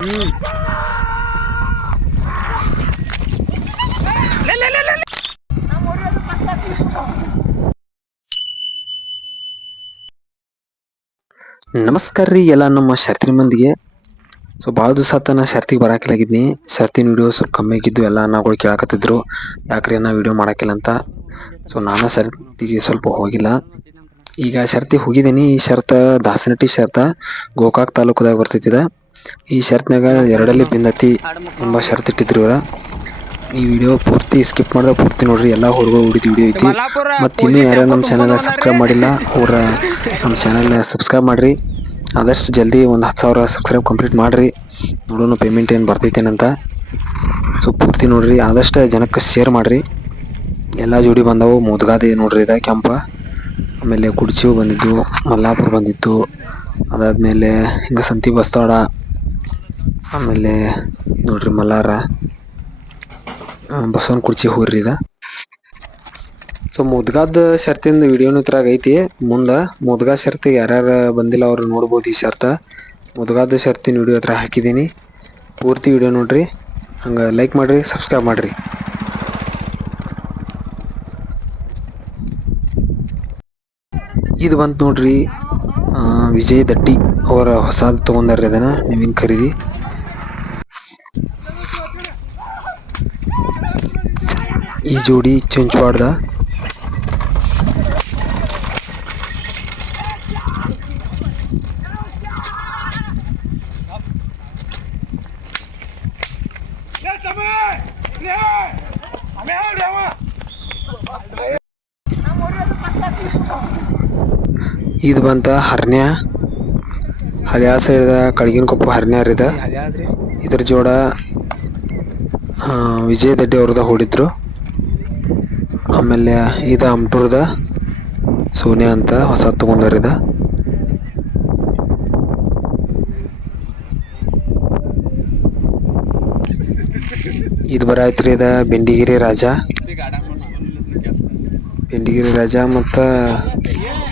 ನಮಸ್ಕಾರ ರೀ ಎಲ್ಲ ನಮ್ಮ ಶರ್ತಿನ ಮಂದಿಗೆ. ಸೊ, ಭಾಳ ದಿವಸ ಆತ ನಾ ಶರ್ತಿಗೆ ಬರಾಕಿಲ್ಲಾಗಿದ್ದೀನಿ ಶರ್ತಿನ ವಿಡಿಯೋ ಸ್ವಲ್ಪ ಕಮ್ಮಿ ಆಗಿದ್ದು ಎಲ್ಲ ಅನ್ನಗಳು ಕೇಳಾಕತ್ತಿದ್ರು. ಯಾಕ್ರಿ ನಾ ವಿಡಿಯೋ ಮಾಡಾಕಿಲ್ಲ ಅಂತ. ಸೊ, ನಾನು ಶರ್ತಿಗೆ ಸ್ವಲ್ಪ ಹೋಗಿಲ್ಲ. ಈಗ ಶರ್ತಿ ಹೋಗಿದ್ದೀನಿ ಈ ಶರ್ತ ದಾಸನಟ್ಟಿ ಶರ್ತ ಗೋಕಾಕ್ ತಾಲೂಕದಾಗ ಬರ್ತೈತಿದ ಈ ಶರ್ತ್ನಾಗ ಎರಡಲ್ಲಿ ಬಿಂದತಿ ಎಂಬ ಶರ್ತ್ ಇಟ್ಟಿದ್ರು ಇವರ. ಈ ವಿಡಿಯೋ ಪೂರ್ತಿ ಸ್ಕಿಪ್ ಮಾಡಿದ್ರೆ ಪೂರ್ತಿ ನೋಡ್ರಿ ಎಲ್ಲಾ ಹುಡುಗರು ಹುಡಿದ ವಿಡಿಯೋ ಐತಿ. ಮತ್ತೆ ಇನ್ನೂ ಯಾರು ನಮ್ಮ ಚಾನಲ್ನ ಸಬ್ಸ್ಕ್ರೈಬ್ ಮಾಡಿಲ್ಲ ಅವರ ನಮ್ಮ ಚಾನಲ್ನ ಸಬ್ಸ್ಕ್ರೈಬ್ ಮಾಡ್ರಿ. ಆದಷ್ಟು ಜಲ್ದಿ ಒಂದು ಹತ್ತು ಸಾವಿರ ಸಬ್ಸ್ಕ್ರೈಬ್ ಕಂಪ್ಲೀಟ್ ಮಾಡ್ರಿ. ನೋಡೋಣ ಪೇಮೆಂಟ್ ಏನು ಬರ್ತೈತೇನಂತ ಸೊ ಪೂರ್ತಿ ನೋಡ್ರಿ ಆದಷ್ಟು ಜನಕ್ಕೆ ಶೇರ್ ಮಾಡ್ರಿ. ಎಲ್ಲ ಜೋಡಿ ಬಂದವು ಮುದ್ಗಾದೆ ನೋಡ್ರಿ ಇದ ಕೆಂಪ. ಆಮೇಲೆ ಕುಡ್ಚು ಬಂದಿದ್ದು ಮಲ್ಲಾಪುರ ಬಂದಿತ್ತು. ಅದಾದಮೇಲೆ ಹಿಂಗೆ ಸಂತಿ ಬಸ್ತವಾಡ ಆಮೇಲೆ ನೋಡ್ರಿ ಮಲ್ಲಾರ ಬಸವನ ಕುರ್ಚಿ ಹೋಗ್ರಿ ಇದ. ಸೊ ಮುದ್ಗಾದ ಶರ್ತಿಂದ ವಿಡಿಯೋನು ಇದ್ರಾಗ ಐತಿ. ಮುಂದೆ ಮುದ್ಗಾ ಶರ್ತಿ ಯಾರ್ಯಾರು ಬಂದಿಲ್ಲ ಅವ್ರು ನೋಡ್ಬೋದು ಈ ಶರ್ತ. ಮುದ್ಗಾದ ಶರ್ತಿನ ವಿಡಿಯೋ ಹತ್ರ ಹಾಕಿದ್ದೀನಿ ಪೂರ್ತಿ ವಿಡಿಯೋ ನೋಡ್ರಿ. ಹಂಗೆ ಲೈಕ್ ಮಾಡಿರಿ ಸಬ್ಸ್ಕ್ರೈಬ್ ಮಾಡಿರಿ. ಇದು ಬಂತು ನೋಡ್ರಿ. ವಿಜಯ್ ದಟ್ಟಿ ಅವರ ಹೊಸಾದ್ ತಗೊಂಡಾರ್ರಿ ಅದನ್ನ ನೀವಿನ ಖರೀದಿ? ಈ ಜೋಡಿ ಚುಂಚವಾಡ್ದ. ಇದು ಬಂತ, ಹರ್ನ್ಯ. ಹಳ್ಯಾಳ ಸೈಡ್ದ ಕಳಗಿನ ಕೊಪ್ಪ ಹರ್ನ್ಯಾರ ಇದ. ಇದ್ರ ಜೋಡ ವಿಜಯ್ ದಡ್ಡಿ ಅವ್ರದ ಹೊಡಿದ್ರು. ಆಮೇಲೆ ಇದು ಅಮ್ಟೂರ್ದ, ಸೋನಿಯಾ ಅಂತ ಹೊಸ ತಗೊಂಡಾರಿದ ಇದು. ಬರಾಯ್ತ್ರಿ ಇದ ಬೆಂಡಿಗಿರಿ ರಾಜ. ಬೆಂಡಿಗಿರಿ ರಾಜ ಮತ್ತ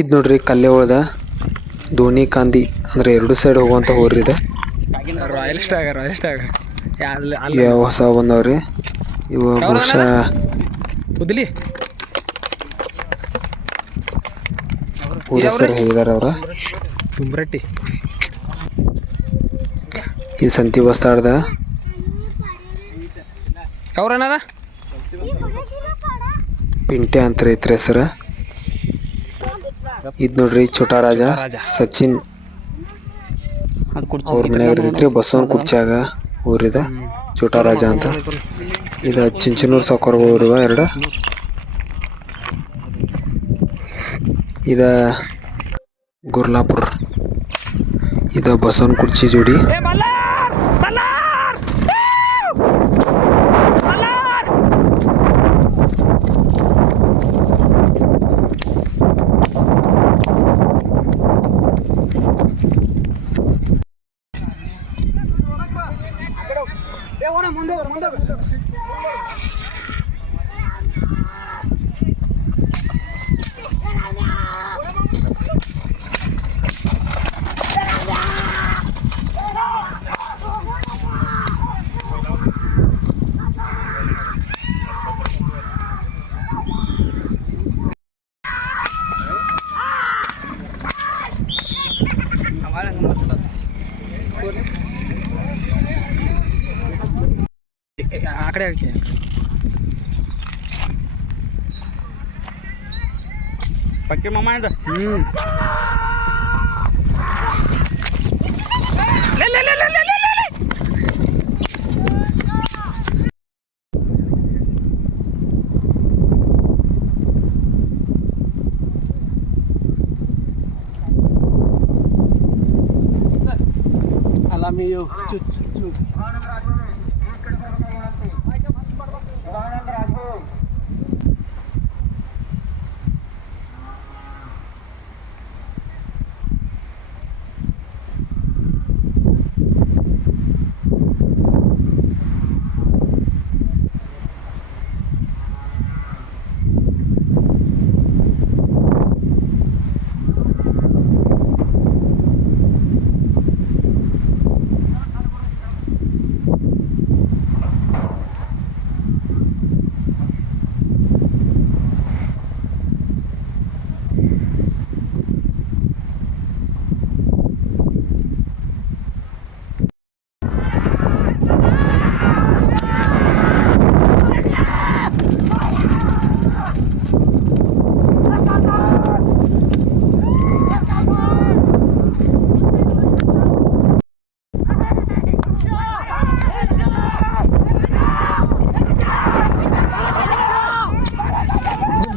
ಇದು ನೋಡ್ರಿ ಕಲ್ಲೆ ಒಳದ. ದೋಣಿ ಕಾಂದಿ ಅಂದ್ರೆ ಎರಡು ಸೈಡ್ ಹೋಗುವಂತ ಹೋರಿ ಇದೆ. ರಾಯಲ್ ಸ್ಟಾಗ ರಾಯಲ್ ಸ್ಟಾಗ ಇವ ಹೊಸ ಬಂದವ್ರಿ. ಇವ ಬಹುಶಃ ಉದ್ಲಿ. ಹೇಳಿದಾರ ಅವ್ರ. ತುಂಬ್ರಟ್ಟಿ. ಈ ಸಂತಿ ಬಸ್ತಾಡ್ದ. ಅವ್ರನ್ನದ ಪಿಂಟೆ ಅಂತ ಐತ್ರಿ ಹೆಸರು. ಇದ್ ನೋಡ್ರಿ ಛೋಟಾ ರಾಜ. ಸಚಿನ್. ಅವ್ರ ಮನ್ಯಾಗ ಇರ್ತೈತ್ರಿ ಬಸವನ ಕುರ್ಚಿಯಾಗ ಊರಿದ ಛೋಟಾ ರಾಜ ಅಂತ. ಇದ ಚಿಂಚನೂರ್ ಸಾಕೋರ್ ಊರಿವ ಎರಡ. ಇದ ಗುರ್ಲಾಪುರ್. ಇದ ಬಸವನ ಕುರ್ಚಿ ಜೋಡಿ. ಮುಂದೆ ಮುಂದೆ કાંકરે છે પક્કી મમ્મા તો હમ લે લે લે લે લે લે લે Alamiyo. Chut, chut, chut.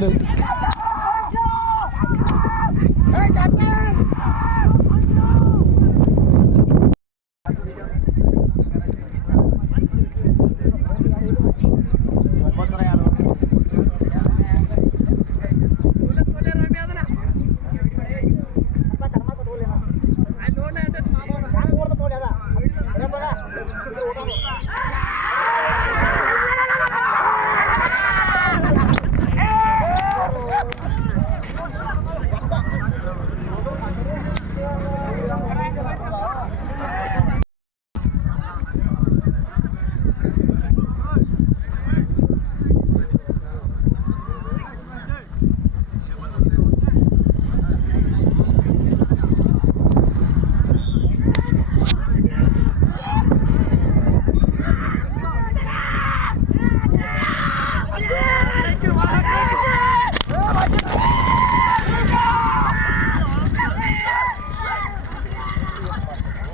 dele.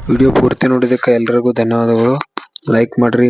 Video ಪೂರ್ತಿ ನೋಡಿದ್ದಕ್ಕೆ ಎಲ್ಲರಿಗೂ ಧನ್ಯವಾದಗಳು. ಲೈಕ್ ಮಾಡ್ರಿ.